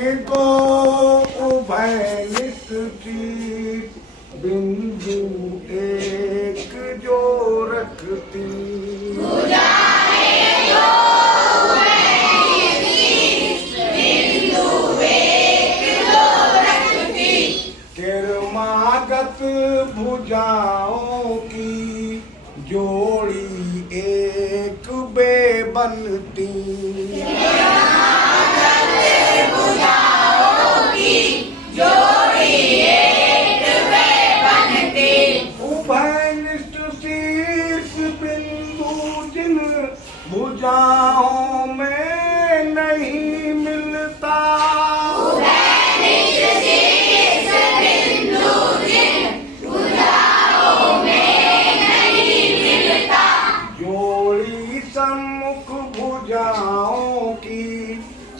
तो उभयनिष्ठी बिंदु एक जो रखती। किरमागत भुजाओं की जोड़ी एक बेबनती। उभयनिष्ठ शीर्ष बिंदु जिन भुजाओं में नहीं मिलता। जोड़ी सम्मुख भुजाओं की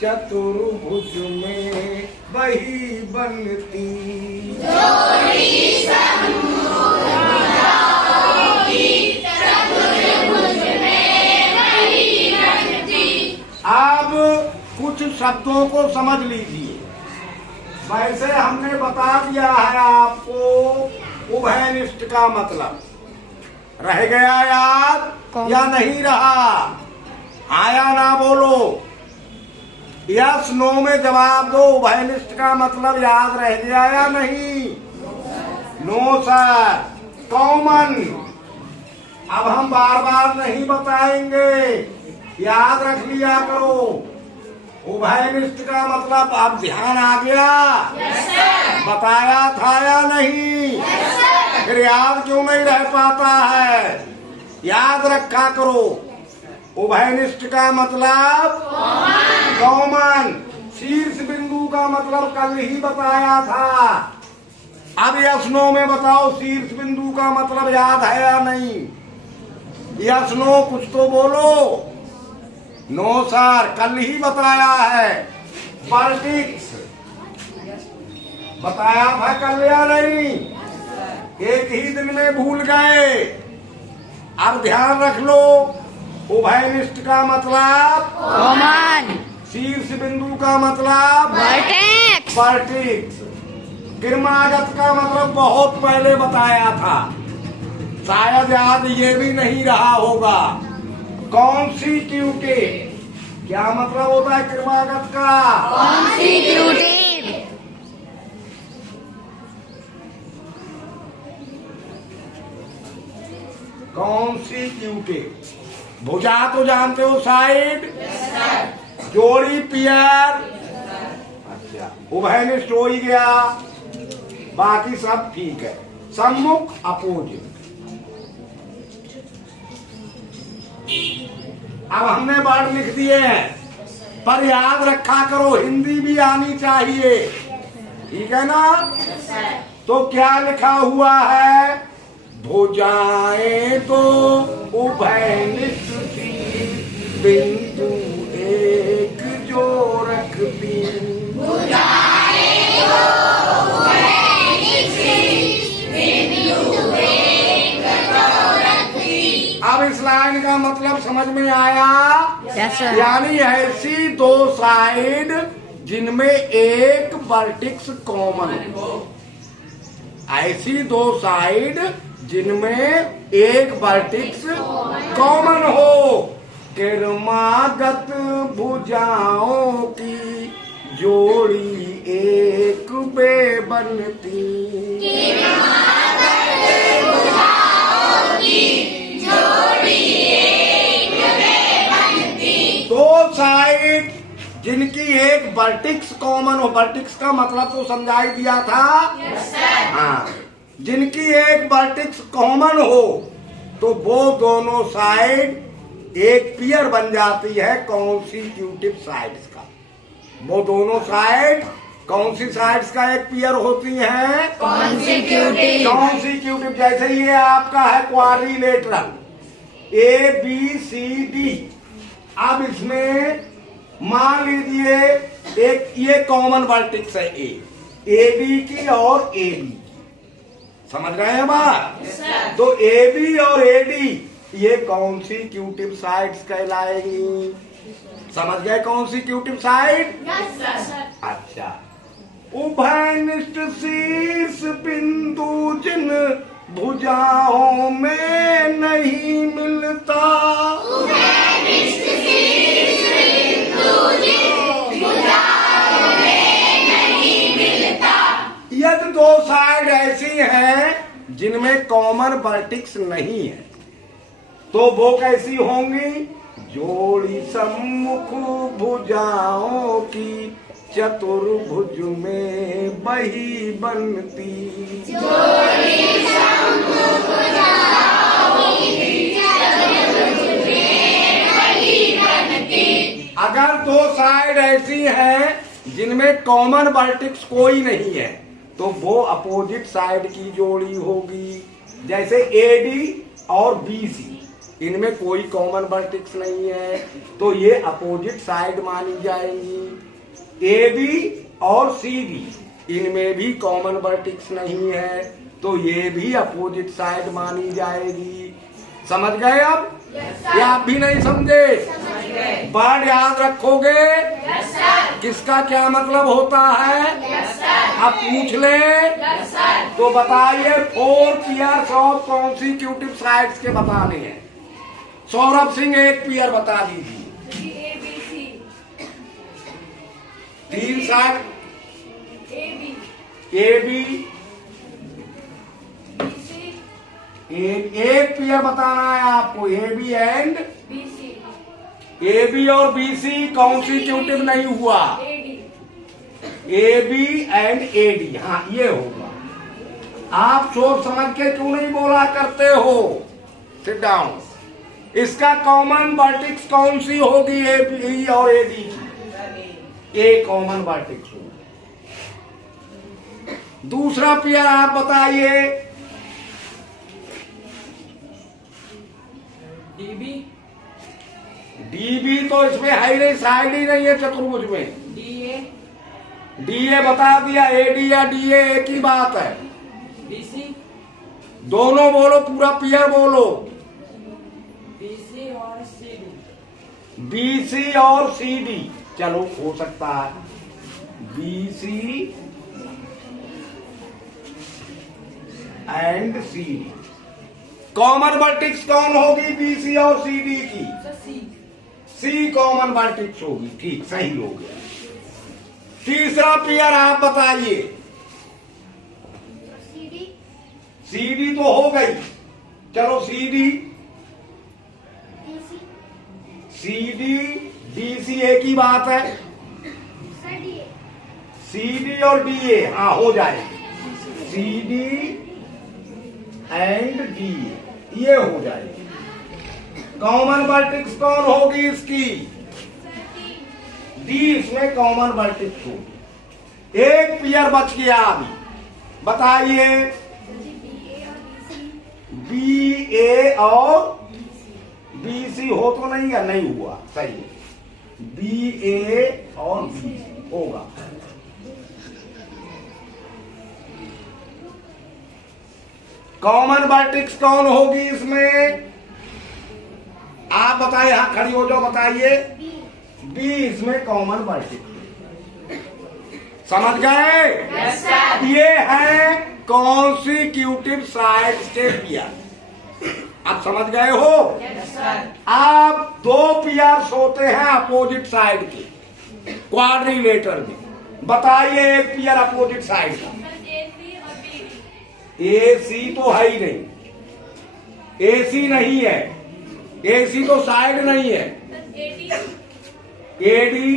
चतुर्भुज में वही बनती। अब कुछ शब्दों को समझ लीजिए। वैसे हमने बता दिया है आपको उभयनिष्ठ का मतलब। रह गया याद या नहीं रहा? आया ना बोलो। यस नो में जवाब दो। उभयनिष्ठ का मतलब याद रह गया या नहीं? No sir. कॉमन अब हम बार बार नहीं बताएंगे, याद रख लिया करो। उभयनिष्ठ का मतलब अब ध्यान आ गया? बताया था या नहीं? फिर याद क्यों नहीं रह पाता है? याद रखा करो। उभयनिष्ठ का मतलब कॉमन। शीर्ष बिंदु का मतलब कल ही बताया था। अब यस नो में बताओ, शीर्ष बिंदु का मतलब याद है या नहीं? यस नो कुछ तो बोलो। नो सर, कल ही बताया है। पॉलिटिक्स बताया था कल या नहीं? एक ही दिन में भूल गए। अब ध्यान रख लो। उभयनिष्ठ का मतलब कॉमन। शीर्ष बिंदु का मतलब पॉलिटिक्स। किरमागत का मतलब बहुत पहले बताया था, शायद याद ये भी नहीं रहा होगा। कॉन्स्टिट्यूटिव क्या मतलब होता है किरमागत का? कॉन्स्टिट्यूटिव। कॉन्स्टिट्यूटिव। भुजा तो जानते हो, साइड। जोड़ी पियर। अच्छा, उभयनिष्ठ हो ही गया, बाकी सब ठीक है। सम्मुख अपोजिट। अब हमने वर्ड लिख दिए हैं, पर याद रखा करो, हिंदी भी आनी चाहिए, ठीक है ना? तो क्या लिखा हुआ है? भुजाएं तो उभयनिष्ठ बिंदु एक जो रखती। अब इस लाइन का मतलब समझ में आया? यानी ऐसी दो साइड जिनमें एक वर्टेक्स कॉमन हो। ऐसी दो साइड जिनमें एक वर्टेक्स कॉमन हो। किरमागत भुजाओं की जोड़ी एक बेबनती। दो साइड जिनकी एक वर्टेक्स कॉमन हो। वर्टेक्स का मतलब तो समझाई दिया था। हाँ, जिनकी एक वर्टेक्स कॉमन हो तो वो दोनों साइड एक पियर बन जाती है कॉन्स्टिट्यूटिव साइड्स का। वो दोनों साइड कौन सी साइड्स का एक पियर होती है? कॉन्स्टिट्यूटिव। कॉन्स्टिट्यूटिव। जैसे ये आपका है क्वाड्रिलेटरल ABCD। अब इसमें मान लीजिए एक ये कॉमन वर्टेक्स है AB की और AD की। समझ रहे हैं बात? तो AB और AD ये कॉन्स्टिट्यूटिव साइड्स कहलाएंगी। समझ गए कॉन्स्टिट्यूटिव साइड? अच्छा। अच्छा, उभयनिष्ठ शीर्ष बिंदु जिन भुजाओं में नहीं मिलता, उभयनिष्ठ शीर्ष बिंदु जिन भुजाओं में नहीं मिलता। यदि दो साइड ऐसी हैं जिनमें कॉमन वर्टेक्स नहीं है तो वो कैसी होंगी? जोड़ी सम्मुख भुजाओं की चतुर्भुज में बही बनती, जोड़ी सम्मुख भुजाओं की चतुर्भुज में बही बनती। अगर दो साइड ऐसी हैं जिनमें कॉमन वर्टेक्स कोई नहीं है तो वो अपोजिट साइड की जोड़ी होगी। जैसे एडी और बीसी, इनमें कोई कॉमन वर्टेक्स नहीं है तो ये अपोजिट साइड मानी जाएंगी। एबी और सीडी, इनमें भी कॉमन वर्टेक्स नहीं है तो ये भी अपोजिट साइड मानी जाएगी। समझ गए अब? या आप भी नहीं समझे? वर्ड याद रखोगे? किसका क्या मतलब होता है? आप पूछ ले तो बताइए। 4 पेयर्स ऑफ कॉन्सिक्यूटिव साइड्स के बताने हैं। सौरभ सिंह एक पेयर बता दीजिए। तीन साइड ए बी, एक पेयर बताना है आपको। A B and A B और बी सी कॉन्सिक्यूटिव नहीं हुआ। A B and A D, हाँ ये होगा। आप सोच समझ के क्यों नहीं बोला करते हो? Sit down. इसका कॉमन वर्टेक्स कौन सी होगी? ए बी और ए डी की ए कॉमन वर्टेक्स होगी। दूसरा पेयर आप बताइए। डीबी, डीबी तो इसमें है ही नहीं, साइड ही नहीं है चतुर्भुज में। डीए, डीए बता दिया। एडी या डीए एक ही बात है। बीसी, दोनों बोलो, पूरा पेयर बोलो। बीसी और सीडी। बीसी और सीडी, चलो हो सकता है। BC and CD. Common vertex कौन होगी बीसी और सीडी की? सी कॉमन वर्टेक्स होगी। ठीक, सही हो गया। तीसरा पेयर आप बताइए। सीडी तो हो गई, चलो सीडी, सीडी डीसी एक ही बात है। सीडी और डीए, हाँ हो जाएगी। सीडी एंड डीए, ये हो जाएगी। कॉमन वर्टेक्स कौन होगी इसकी? डी इसमें कॉमन वर्टेक्स होगी। एक पेयर बच गया अभी, बताइए। बी ए और बी सी हो तो नहीं है? नहीं हुआ, सही है। बी ए और बी सी होगा। कॉमन वर्टेक्स कौन होगी इसमें? आप बताइए, हाँ खड़ी हो जाओ, बताइए। बी इसमें कॉमन वर्टेक्स। समझ गए? Yes, sir. ये है कॉन्सिक्यूटिव साइड्स के पेयर। आप समझ गए हो? Yes, sir. आप दो पेयर्स होते हैं अपोजिट साइड के क्वाड्रिलेटर में। बताइए एक पेयर अपोजिट साइड का। ए सी तो है ही नहीं, ए सी नहीं है, ए सी तो साइड नहीं है। A D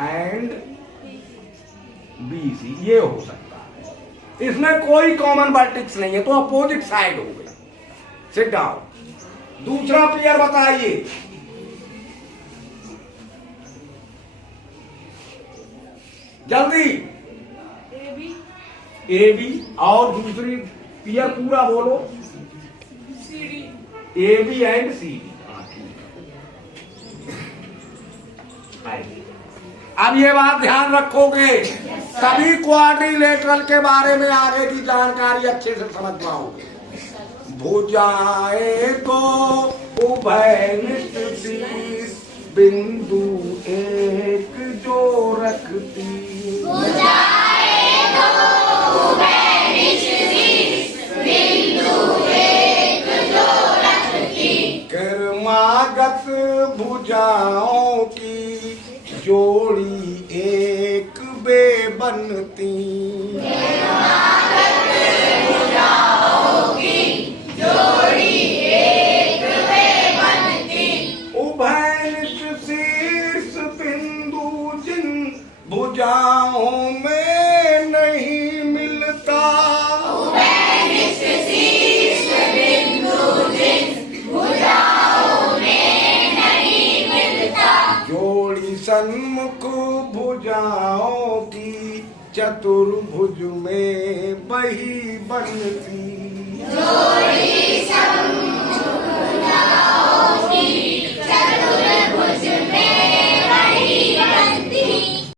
and B C, ये हो सकता है। इसमें कोई कॉमन वर्टेक्स नहीं है तो अपोजिट साइड हो गया। Sit down. दूसरा पेयर बताइए। जल्दी। ए बी और दूसरी पेयर पूरा बोलो। A B and C D. अब ये बात ध्यान रखोगे तभी क्वाड्रिलेटरल के बारे में आगे की जानकारी अच्छे से समझ पाओगे। भुजाएं तो उभयनिष्ठ शीर्ष बिंदु ए रखती। भुजाएं दो उभय शीर्ष बिंदु एक जो रखती। कर्मागत भुजाओं की जोड़ी एक बे बनती। शीर्ष बिंदु जिन भुजाओं में नहीं मिलता। शीर्ष बिंदु जिन भुजाओं में नहीं मिलता। जोड़ी सन्मुख भुजाओं की चतुर्भुज में बही बनती। जोड़ी सन्मुख भुजाओं की चतुर्भुज में